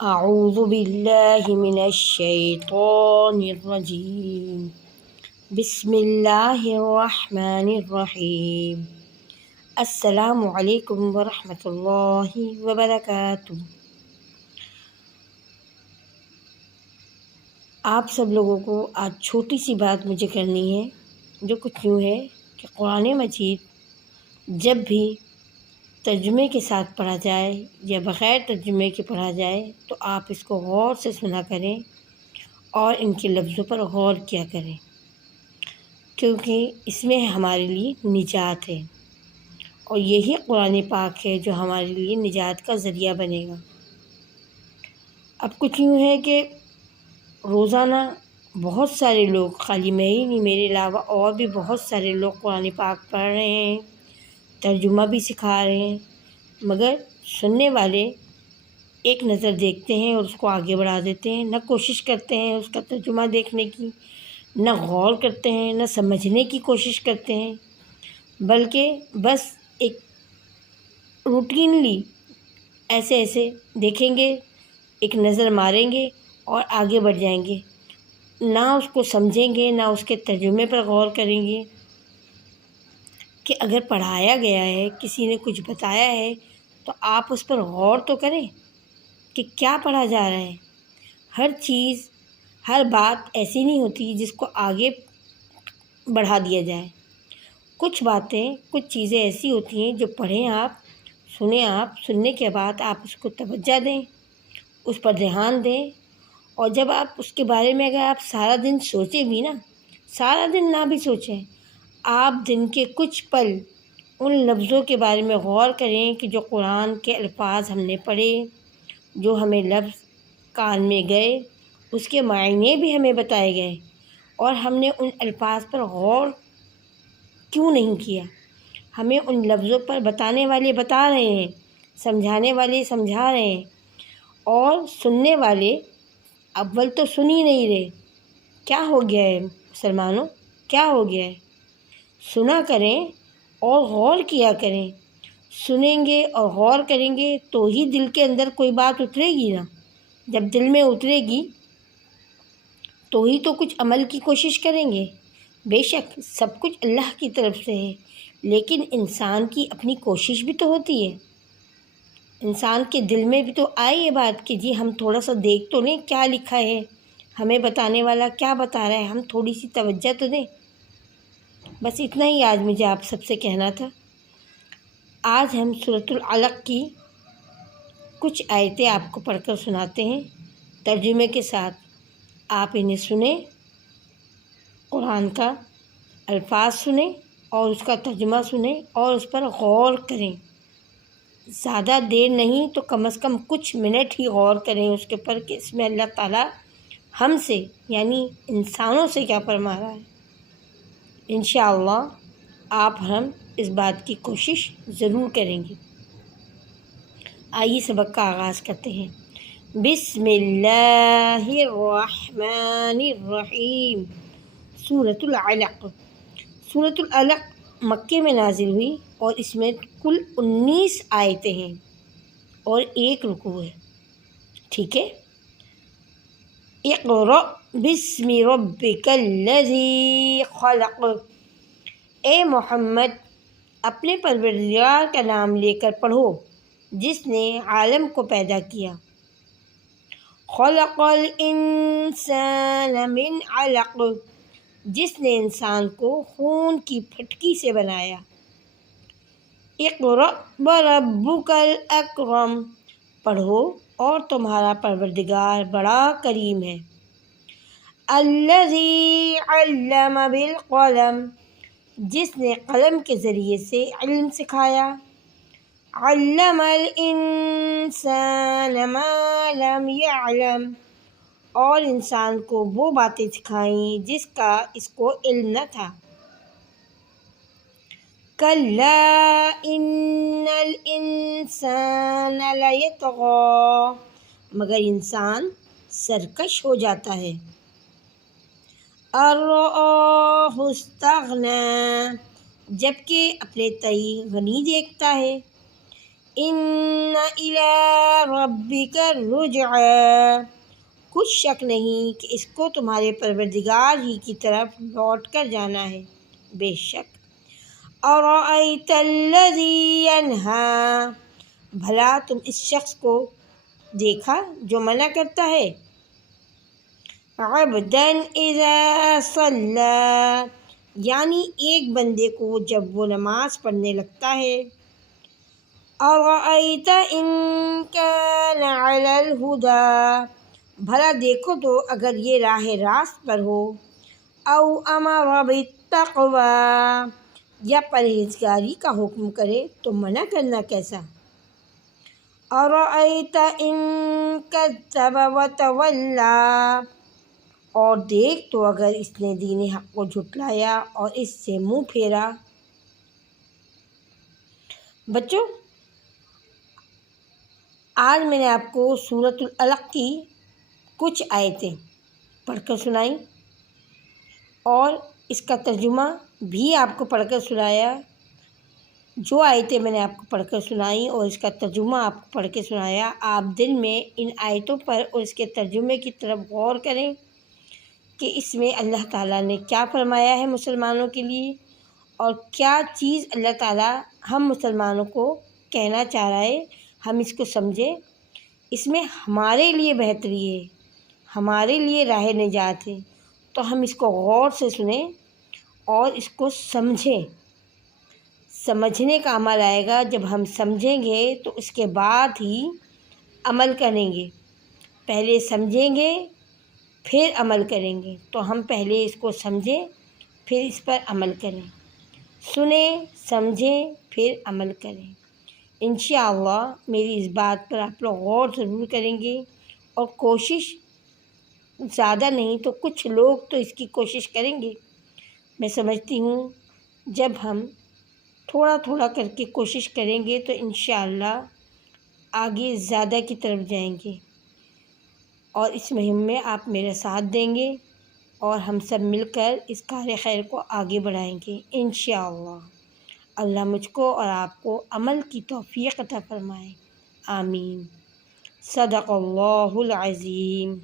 اعوذ باللہ من الشیطان الرجیم بسم اللہ الرحمن الرحیم السلام علیکم ورحمۃ اللہ وبرکاتہ۔ آپ سب لوگوں کو آج چھوٹی سی بات مجھے کرنی ہے، جو کچھ یوں ہے کہ قرآن مجید جب بھی ترجمے کے ساتھ پڑھا جائے یا بغیر ترجمے کے پڑھا جائے تو آپ اس کو غور سے سنا کریں اور ان کے لفظوں پر غور کیا کریں، کیونکہ اس میں ہمارے لیے نجات ہے اور یہی قرآن پاک ہے جو ہمارے لیے نجات کا ذریعہ بنے گا۔ اب کچھ یوں ہے کہ روزانہ بہت سارے لوگ، خالی میں ہی نہیں، میرے علاوہ اور بھی بہت سارے لوگ قرآن پاک پڑھ رہے ہیں، ترجمہ بھی سکھا رہے ہیں، مگر سننے والے ایک نظر دیکھتے ہیں اور اس کو آگے بڑھا دیتے ہیں، نہ کوشش کرتے ہیں اس کا ترجمہ دیکھنے کی، نہ غور کرتے ہیں، نہ سمجھنے کی کوشش کرتے ہیں، بلکہ بس ایک روٹینلی ایسے دیکھیں گے، ایک نظر ماریں گے اور آگے بڑھ جائیں گے، نہ اس کو سمجھیں گے، نہ اس کے ترجمے پر غور کریں گے کہ اگر پڑھایا گیا ہے، کسی نے کچھ بتایا ہے تو آپ اس پر غور تو کریں کہ کیا پڑھا جا رہا ہے۔ ہر چیز، ہر بات ایسی نہیں ہوتی جس کو آگے بڑھا دیا جائے۔ کچھ باتیں، کچھ چیزیں ایسی ہوتی ہیں جو پڑھیں آپ، سننے کے بعد آپ اس کو توجہ دیں، اس پر دھیان دیں، اور جب آپ اس کے بارے میں اگر آپ سارا دن سوچیں بھی نا، سارا دن نہ بھی سوچیں، آپ دن کے کچھ پل ان لفظوں کے بارے میں غور کریں کہ جو قرآن کے الفاظ ہم نے پڑھے، جو ہمیں لفظ کان میں گئے، اس کے معنی بھی ہمیں بتائے گئے، اور ہم نے ان الفاظ پر غور کیوں نہیں کیا۔ ہمیں ان لفظوں پر بتانے والے بتا رہے ہیں، سمجھانے والے سمجھا رہے ہیں، اور سننے والے اول تو سن ہی نہیں رہے۔ کیا ہو گیا ہے مسلمانوں، کیا ہو گیا ہے؟ سنا کریں اور غور کیا کریں۔ سنیں گے اور غور کریں گے تو ہی دل کے اندر کوئی بات اترے گی نا۔ جب دل میں اترے گی تو ہی تو کچھ عمل کی کوشش کریں گے۔ بے شک سب کچھ اللہ کی طرف سے ہے، لیکن انسان کی اپنی کوشش بھی تو ہوتی ہے۔ انسان کے دل میں بھی تو آئے یہ بات کہ جی ہم تھوڑا سا دیکھ تو لیں کیا لکھا ہے، ہمیں بتانے والا کیا بتا رہا ہے، ہم تھوڑی سی توجہ تو دیں۔ بس اتنا ہی آج مجھے آپ سب سے کہنا تھا۔ آج ہم سورۃ العلق کی کچھ آیتیں آپ کو پڑھ کر سناتے ہیں ترجمے کے ساتھ۔ آپ انہیں سنیں، قرآن کا الفاظ سنیں اور اس کا ترجمہ سنیں اور اس پر غور کریں۔ زیادہ دیر نہیں تو کم از کم کچھ منٹ ہی غور کریں اس کے پر کہ اس میں اللہ تعالیٰ ہم سے، یعنی انسانوں سے کیا فرما رہا ہے۔ انشاءاللہ آپ ہم اس بات کی کوشش ضرور کریں گے۔ آئیے سبق کا آغاز کرتے ہیں۔ بسم اللہ الرحمن الرحیم۔ سورۃ العلق۔ سورۃ العلق مکے میں نازل ہوئی اور اس میں کل 19 آیتیں ہیں اور 1 رکوع ہے، ٹھیک ہے۔ اقرأ بسم ربک الذی خلق۔ اے محمد اپنے پروردگار کا نام لے کر پڑھو جس نے عالم کو پیدا کیا۔ خلق الانسان من علق، جس نے انسان کو خون کی پھٹکی سے بنایا۔ اقرأ وربک الاکرم، پڑھو اور تمہارا پروردگار بڑا کریم ہے۔ الذی علم بالقلم، جس نے قلم کے ذریعے سے علم سکھایا۔ علم الانسان ما لم يعلم، اور انسان کو وہ باتیں سکھائیں جس کا اس کو علم نہ تھا۔ کلا ان الانسان لیطغی، مگر انسان سرکش ہو جاتا ہے۔ ان رآہ استغنی، جبکہ اپنے تئیں غنی دیکھتا ہے۔ ان الی ربک الرجعی، کچھ شک نہیں کہ اس کو تمہارے پروردگار ہی کی طرف لوٹ کر جانا ہے، بے شک۔ ارأیت الذی ینہی، بھلا تم اس شخص کو دیکھا جو منع کرتا ہے، عبدا اذا صلی، یعنی ایک بندے کو جب وہ نماز پڑھنے لگتا ہے، ارأیت ان کان علی الہدی، بھلا دیکھو تو اگر یہ راہ راست پر ہو، او امر بالتقوی، یا پرہیزگاری کا حکم کرے تو منع کرنا کیسا، ارأیت ان کذب وتولی، اور دیکھ تو اگر اس نے دین حق کو جھٹلایا اور اس سے منہ پھیرا۔ بچوں، آج میں نے آپ کو سورۃ العلق کی کچھ آیتیں پڑھ کر سنائیں اور اس کا ترجمہ بھی آپ کو پڑھ کر سنایا۔ جو آیتیں میں نے آپ کو پڑھ کر سنائیں اور اس کا ترجمہ آپ کو پڑھ کے سنایا، آپ دل میں ان آیتوں پر اور اس کے ترجمے کی طرف غور کریں کہ اس میں اللہ تعالیٰ نے کیا فرمایا ہے مسلمانوں کے لیے، اور کیا چیز اللہ تعالیٰ ہم مسلمانوں کو کہنا چاہ رہا ہے، ہم اس کو سمجھیں۔ اس میں ہمارے لیے بہتری ہے، ہمارے لیے راہ نجات ہے، تو ہم اس کو غور سے سنیں اور اس کو سمجھیں۔ سمجھنے کا عمل آئے گا جب ہم سمجھیں گے تو اس کے بعد ہی عمل کریں گے۔ پہلے سمجھیں گے پھر عمل کریں گے، تو ہم پہلے اس کو سمجھیں پھر اس پر عمل کریں، سنیں سمجھیں پھر عمل کریں۔ انشاءاللہ میری اس بات پر آپ لوگ غور ضرور کریں گے، اور کوشش زیادہ نہیں تو کچھ لوگ تو اس کی کوشش کریں گے۔ میں سمجھتی ہوں جب ہم تھوڑا تھوڑا کر کے کوشش کریں گے تو انشاءاللہ آگے زیادہ کی طرف جائیں گے، اور اس مہم میں آپ میرا ساتھ دیں گے اور ہم سب مل کر اس کار خیر کو آگے بڑھائیں گے انشاءاللہ۔ اللہ مجھ کو اور آپ کو عمل کی توفیق عطا فرمائے، آمین۔ صدق اللہ العظیم۔